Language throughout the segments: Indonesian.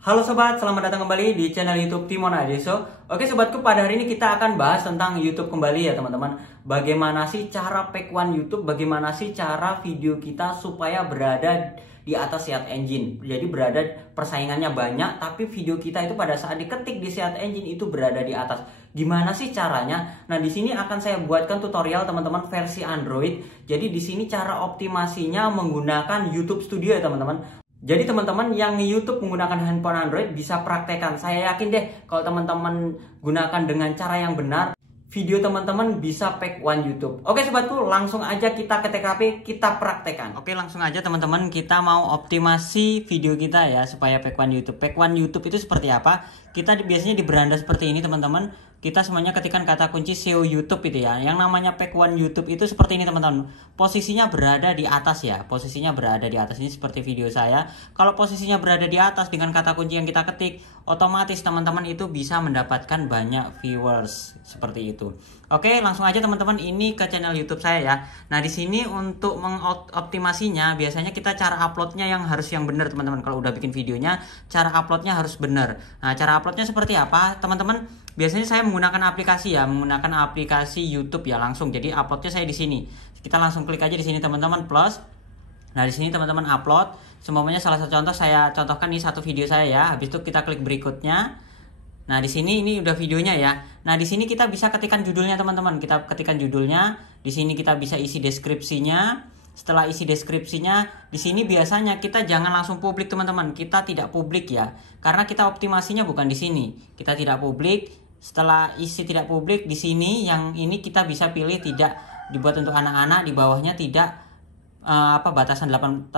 Halo sobat, selamat datang kembali di channel YouTube Timon Adeso. Oke sobatku, pada hari ini kita akan bahas tentang YouTube kembali ya teman-teman. Bagaimana sih cara pack one YouTube, bagaimana sih cara video kita supaya berada di atas search engine. Jadi berada persaingannya banyak, tapi video kita itu pada saat diketik di search engine itu berada di atas. Gimana sih caranya? Nah, di sini akan saya buatkan tutorial teman-teman versi Android. Jadi di sini cara optimasinya menggunakan YouTube Studio ya teman-teman. Jadi teman-teman yang YouTube menggunakan handphone Android bisa praktekkan. Saya yakin deh kalau teman-teman gunakan dengan cara yang benar, video teman-teman bisa pack one YouTube. Oke sobatku, langsung aja kita ke TKP, kita praktekkan. Oke, langsung aja teman-teman, kita mau optimasi video kita ya supaya pack one YouTube. Pack one YouTube itu seperti apa? Kita biasanya di beranda seperti ini teman-teman. Kita semuanya ketikkan kata kunci SEO YouTube itu ya. Yang namanya pack one YouTube itu seperti ini teman-teman. Posisinya berada di atas ya. Posisinya berada di atas ini seperti video saya. Kalau posisinya berada di atas dengan kata kunci yang kita ketik, otomatis teman-teman itu bisa mendapatkan banyak viewers seperti itu. Oke, langsung aja teman-teman ini ke channel YouTube saya ya. Nah, di sini untuk mengoptimasinya biasanya kita cara uploadnya yang harus yang benar teman-teman. Kalau udah bikin videonya, cara uploadnya harus benar. Nah, cara uploadnya seperti apa teman-teman? Biasanya saya menggunakan aplikasi ya, menggunakan aplikasi YouTube ya langsung. Jadi uploadnya saya di sini. Kita langsung klik aja di sini teman-teman plus. Nah, di sini teman-teman upload. Semuanya salah satu contoh saya contohkan ini satu video saya ya. Habis itu kita klik berikutnya. Nah, di sini ini udah videonya ya. Nah, di sini kita bisa ketikkan judulnya teman-teman. Kita ketikkan judulnya. Di sini kita bisa isi deskripsinya. Setelah isi deskripsinya, di sini biasanya kita jangan langsung publik teman-teman. Kita tidak publik ya. Karena kita optimasinya bukan di sini. Kita tidak publik. Setelah isi tidak publik, di sini yang ini kita bisa pilih tidak dibuat untuk anak-anak, di bawahnya tidak batasan 18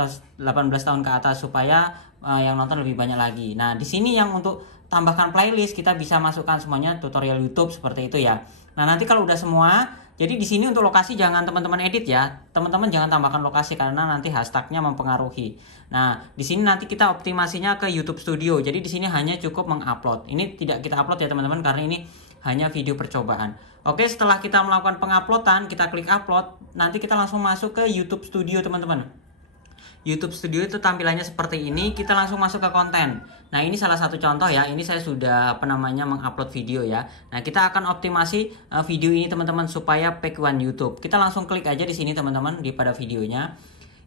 tahun ke atas supaya yang nonton lebih banyak lagi. Nah, di sini yang untuk tambahkan playlist kita bisa masukkan semuanya tutorial YouTube seperti itu ya. Nah, nanti kalau udah semua, jadi di sini untuk lokasi jangan teman-teman edit ya. Teman-teman jangan tambahkan lokasi karena nanti hashtagnya mempengaruhi. Nah, di sini nanti kita optimasinya ke YouTube Studio. Jadi di sini hanya cukup mengupload. Ini tidak kita upload ya teman-teman karena ini hanya video percobaan. Oke, setelah kita melakukan penguploadan, kita klik upload, nanti kita langsung masuk ke YouTube Studio teman-teman. YouTube Studio itu tampilannya seperti ini, kita langsung masuk ke konten. Nah, ini salah satu contoh ya, ini saya sudah mengupload video ya. Nah, kita akan optimasi video ini teman-teman supaya pack one YouTube. Kita langsung klik aja di sini teman-teman di pada videonya.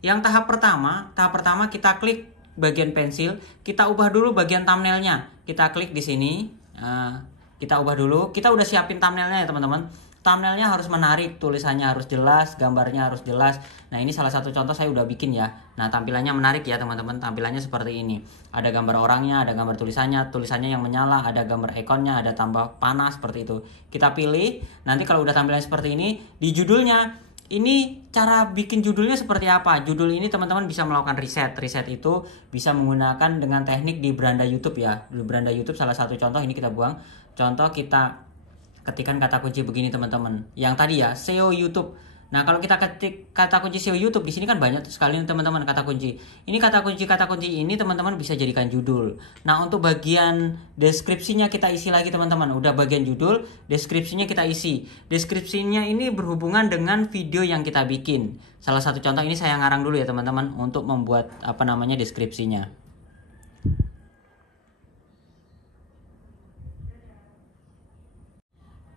Yang tahap pertama kita klik bagian pensil, kita ubah dulu bagian thumbnailnya. Kita klik di sini, kita ubah dulu. Kita udah siapin thumbnailnya ya teman-teman. Thumbnailnya harus menarik, tulisannya harus jelas, gambarnya harus jelas. Nah, ini salah satu contoh saya udah bikin ya. Nah, tampilannya menarik ya teman-teman. Tampilannya seperti ini. Ada gambar orangnya, ada gambar tulisannya yang menyala, ada gambar ikonnya, ada tambah panas seperti itu. Kita pilih. Nanti kalau udah tampilannya seperti ini, di judulnya ini cara bikin judulnya seperti apa? Judul ini teman-teman bisa melakukan riset. Riset itu bisa menggunakan dengan teknik di beranda YouTube ya. Di beranda YouTube salah satu contoh ini kita buang. Contoh kita ketikkan kata kunci begini teman-teman. Yang tadi ya, SEO YouTube. Nah, kalau kita ketik kata kunci SEO YouTube di sini kan banyak sekali teman-teman kata kunci. Ini kata kunci ini teman-teman bisa jadikan judul. Nah, untuk bagian deskripsinya kita isi lagi teman-teman. Udah bagian judul, deskripsinya kita isi. Deskripsinya ini berhubungan dengan video yang kita bikin. Salah satu contoh ini saya ngarang dulu ya teman-teman untuk membuat deskripsinya.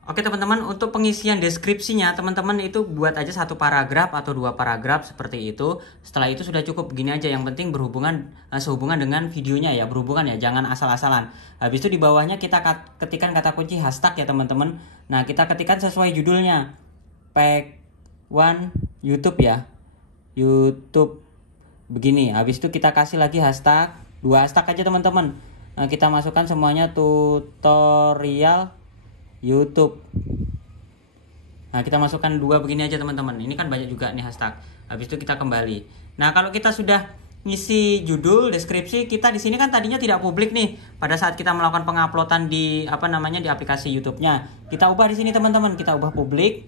Oke teman-teman, untuk pengisian deskripsinya teman-teman itu buat aja satu paragraf atau dua paragraf seperti itu. Setelah itu sudah cukup, begini aja, yang penting sehubungan dengan videonya ya, berhubungan ya, jangan asal-asalan. Habis itu di bawahnya kita ketikkan kata kunci hashtag ya teman-teman. Nah, kita ketikkan sesuai judulnya, pack one YouTube ya, YouTube begini. Habis itu kita kasih lagi hashtag, 2 hashtag aja teman-teman. Nah, kita masukkan semuanya tutorial YouTube. Nah, kita masukkan 2 begini aja teman-teman. Ini kan banyak juga nih hashtag. Habis itu kita kembali. Nah, kalau kita sudah ngisi judul, deskripsi, kita di sini kan tadinya tidak publik nih. Pada saat kita melakukan penguploadan di di aplikasi YouTube-nya. Kita ubah di sini teman-teman, kita ubah publik.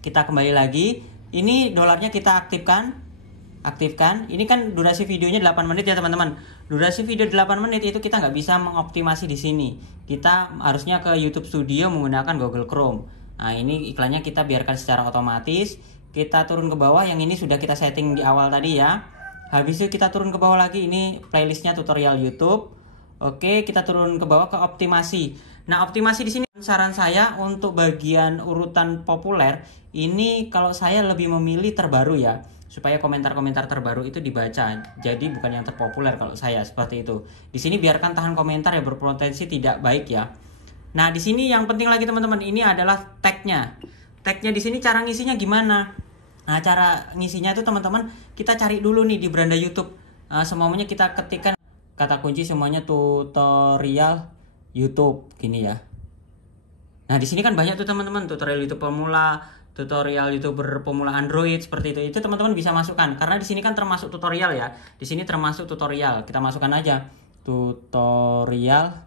Kita kembali lagi. Ini dolarnya kita aktifkan. Ini kan durasi videonya 8 menit ya teman-teman. Durasi video 8 menit itu kita nggak bisa mengoptimasi di sini. Kita harusnya ke YouTube Studio menggunakan Google Chrome. Nah, ini iklannya kita biarkan secara otomatis. Kita turun ke bawah, yang ini sudah kita setting di awal tadi ya. Habis itu kita turun ke bawah lagi, ini playlistnya tutorial YouTube. Oke, kita turun ke bawah ke optimasi. Nah, optimasi di sini saran saya untuk bagian urutan populer ini kalau saya lebih memilih terbaru ya, supaya komentar-komentar terbaru itu dibaca. Jadi bukan yang terpopuler kalau saya seperti itu. Di sini biarkan tahan komentar yang berpotensi tidak baik ya. Nah, di sini yang penting lagi teman-teman, ini adalah tagnya. Tagnya di sini cara ngisinya gimana? Nah, cara ngisinya itu teman-teman kita cari dulu nih di beranda YouTube. Semuanya kita ketikkan kata kunci semuanya tutorial YouTube gini ya. Nah, di sini kan banyak tuh teman-teman, tutorial YouTube pemula, tutorial YouTuber pemula Android seperti itu. Itu teman-teman bisa masukkan karena di sini kan termasuk tutorial ya. Di sini termasuk tutorial. Kita masukkan aja tutorial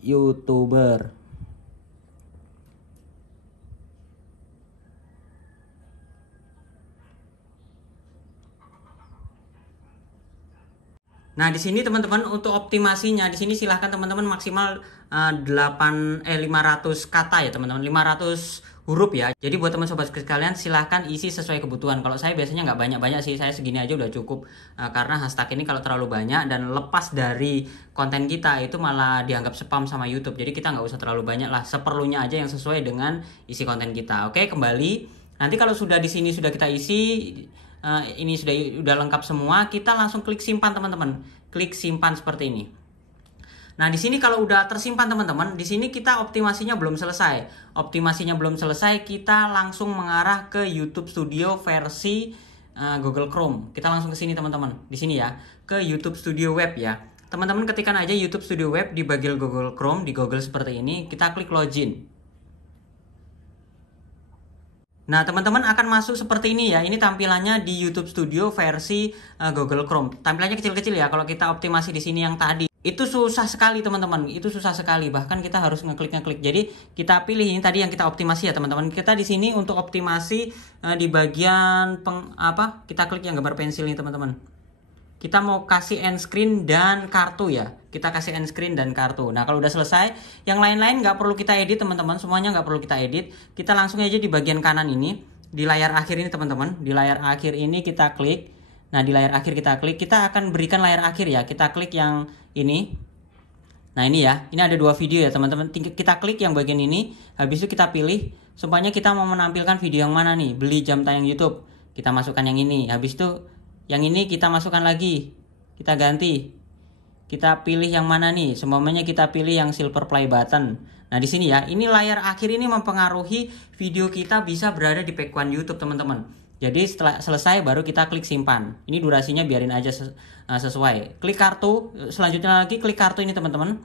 YouTuber. Nah, di sini teman-teman untuk optimasinya di sini silahkan teman-teman maksimal 500 kata ya teman-teman, 500 huruf ya. Jadi buat teman sobat sekalian silahkan isi sesuai kebutuhan. Kalau saya biasanya nggak banyak-banyak sih, saya segini aja udah cukup. Karena hashtag ini kalau terlalu banyak dan lepas dari konten kita itu malah dianggap spam sama YouTube. Jadi kita nggak usah terlalu banyak lah, seperlunya aja yang sesuai dengan isi konten kita. Oke, kembali. Nanti kalau sudah di sini sudah kita isi, ini sudah lengkap semua, kita langsung klik simpan teman-teman. Klik simpan seperti ini. Nah, di sini kalau udah tersimpan teman-teman, di sini kita optimasinya belum selesai. Optimasinya belum selesai, kita langsung mengarah ke YouTube Studio versi Google Chrome. Kita langsung ke sini teman-teman. Di sini ya, ke YouTube Studio Web ya. Teman-teman ketikkan aja YouTube Studio Web di bagian Google Chrome, di Google seperti ini, kita klik login. Nah, teman-teman akan masuk seperti ini ya. Ini tampilannya di YouTube Studio versi Google Chrome. Tampilannya kecil-kecil ya. Kalau kita optimasi di sini yang tadi, itu susah sekali teman-teman. Itu susah sekali. Bahkan kita harus ngeklik-ngeklik. Jadi kita pilih ini tadi yang kita optimasi ya teman-teman. Kita di sini untuk optimasi di bagian kita klik yang gambar pensil ini teman-teman. Kita mau kasih end screen dan kartu ya. Kita kasih end screen dan kartu. Nah, kalau udah selesai, yang lain-lain nggak perlu kita edit teman-teman. Semuanya nggak perlu kita edit. Kita langsung aja di bagian kanan ini, di layar akhir ini teman-teman. Di layar akhir ini kita klik. Nah, di layar akhir kita klik. Kita akan berikan layar akhir ya. Kita klik yang ini. Nah, ini ya. Ini ada 2 video ya teman-teman. Kita klik yang bagian ini. Habis itu kita pilih. Supaya kita mau menampilkan video yang mana nih. Beli jam tayang YouTube. Kita masukkan yang ini. Habis itu yang ini kita masukkan lagi, kita ganti, kita pilih yang mana nih? Semuanya kita pilih yang silver play button. Nah, di sini ya, ini layar akhir ini mempengaruhi video kita bisa berada di pekuan YouTube teman-teman. Jadi setelah selesai baru kita klik simpan. Ini durasinya biarin aja sesuai. Klik kartu, selanjutnya lagi klik kartu ini teman-teman.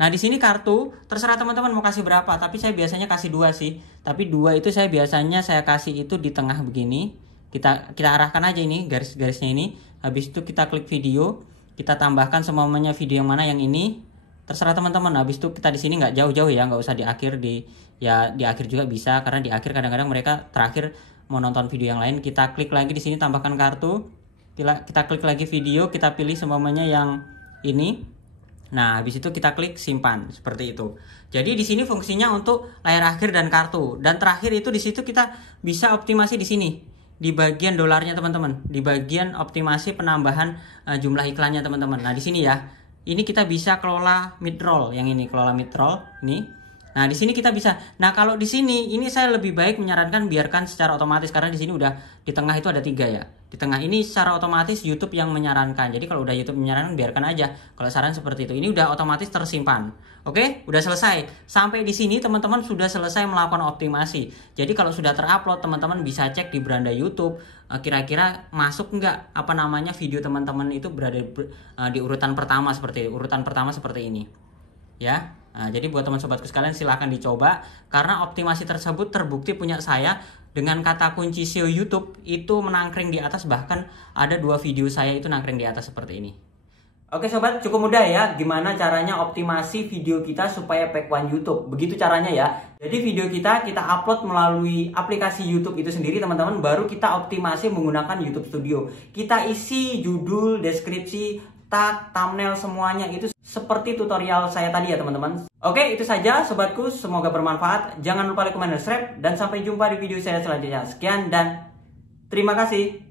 Nah, di sini kartu terserah teman-teman mau kasih berapa, tapi saya biasanya kasih 2 sih. Tapi 2 itu saya biasanya kasih itu di tengah begini. Kita arahkan aja ini garis-garisnya ini. Habis itu kita klik video, kita tambahkan semuanya video yang mana yang ini. Terserah teman-teman. Habis itu kita di sini nggak jauh-jauh ya, nggak usah di akhir di akhir juga bisa karena di akhir kadang-kadang mereka terakhir mau nonton video yang lain. Kita klik lagi di sini tambahkan kartu. Kita klik lagi video, kita pilih semuanya yang ini. Nah, habis itu kita klik simpan seperti itu. Jadi di sini fungsinya untuk layar akhir dan kartu. Dan terakhir itu di situ kita bisa optimasi di sini. Di bagian dolarnya teman-teman, di bagian optimasi penambahan jumlah iklannya teman-teman. Nah, di sini ya, ini kita bisa kelola mid-roll, yang ini kelola mid-roll ini. Nah, di sini kita bisa. Nah, kalau di sini ini saya lebih baik menyarankan biarkan secara otomatis karena di sini udah di tengah itu ada 3 ya. Di tengah ini secara otomatis YouTube yang menyarankan. Jadi kalau udah YouTube menyarankan biarkan aja. Kalau saran seperti itu. Ini udah otomatis tersimpan. Oke, udah selesai. Sampai di sini teman-teman sudah selesai melakukan optimasi. Jadi kalau sudah terupload teman-teman bisa cek di beranda YouTube kira-kira masuk nggak video teman-teman itu berada di urutan pertama seperti ini. Ya. Nah, jadi buat teman sobatku sekalian silahkan dicoba karena optimasi tersebut terbukti punya saya dengan kata kunci SEO YouTube itu menangkring di atas, bahkan ada 2 video saya itu nangkring di atas seperti ini. Oke sobat, cukup mudah ya gimana caranya optimasi video kita supaya pekuan YouTube. Begitu caranya ya. Jadi video kita upload melalui aplikasi YouTube itu sendiri teman-teman, baru kita optimasi menggunakan YouTube Studio. Kita isi judul, deskripsi, tag, thumbnail semuanya itu seperti tutorial saya tadi ya teman-teman. Oke, itu saja sobatku, semoga bermanfaat. Jangan lupa like, comment, dan subscribe, dan sampai jumpa di video saya selanjutnya. Sekian dan terima kasih.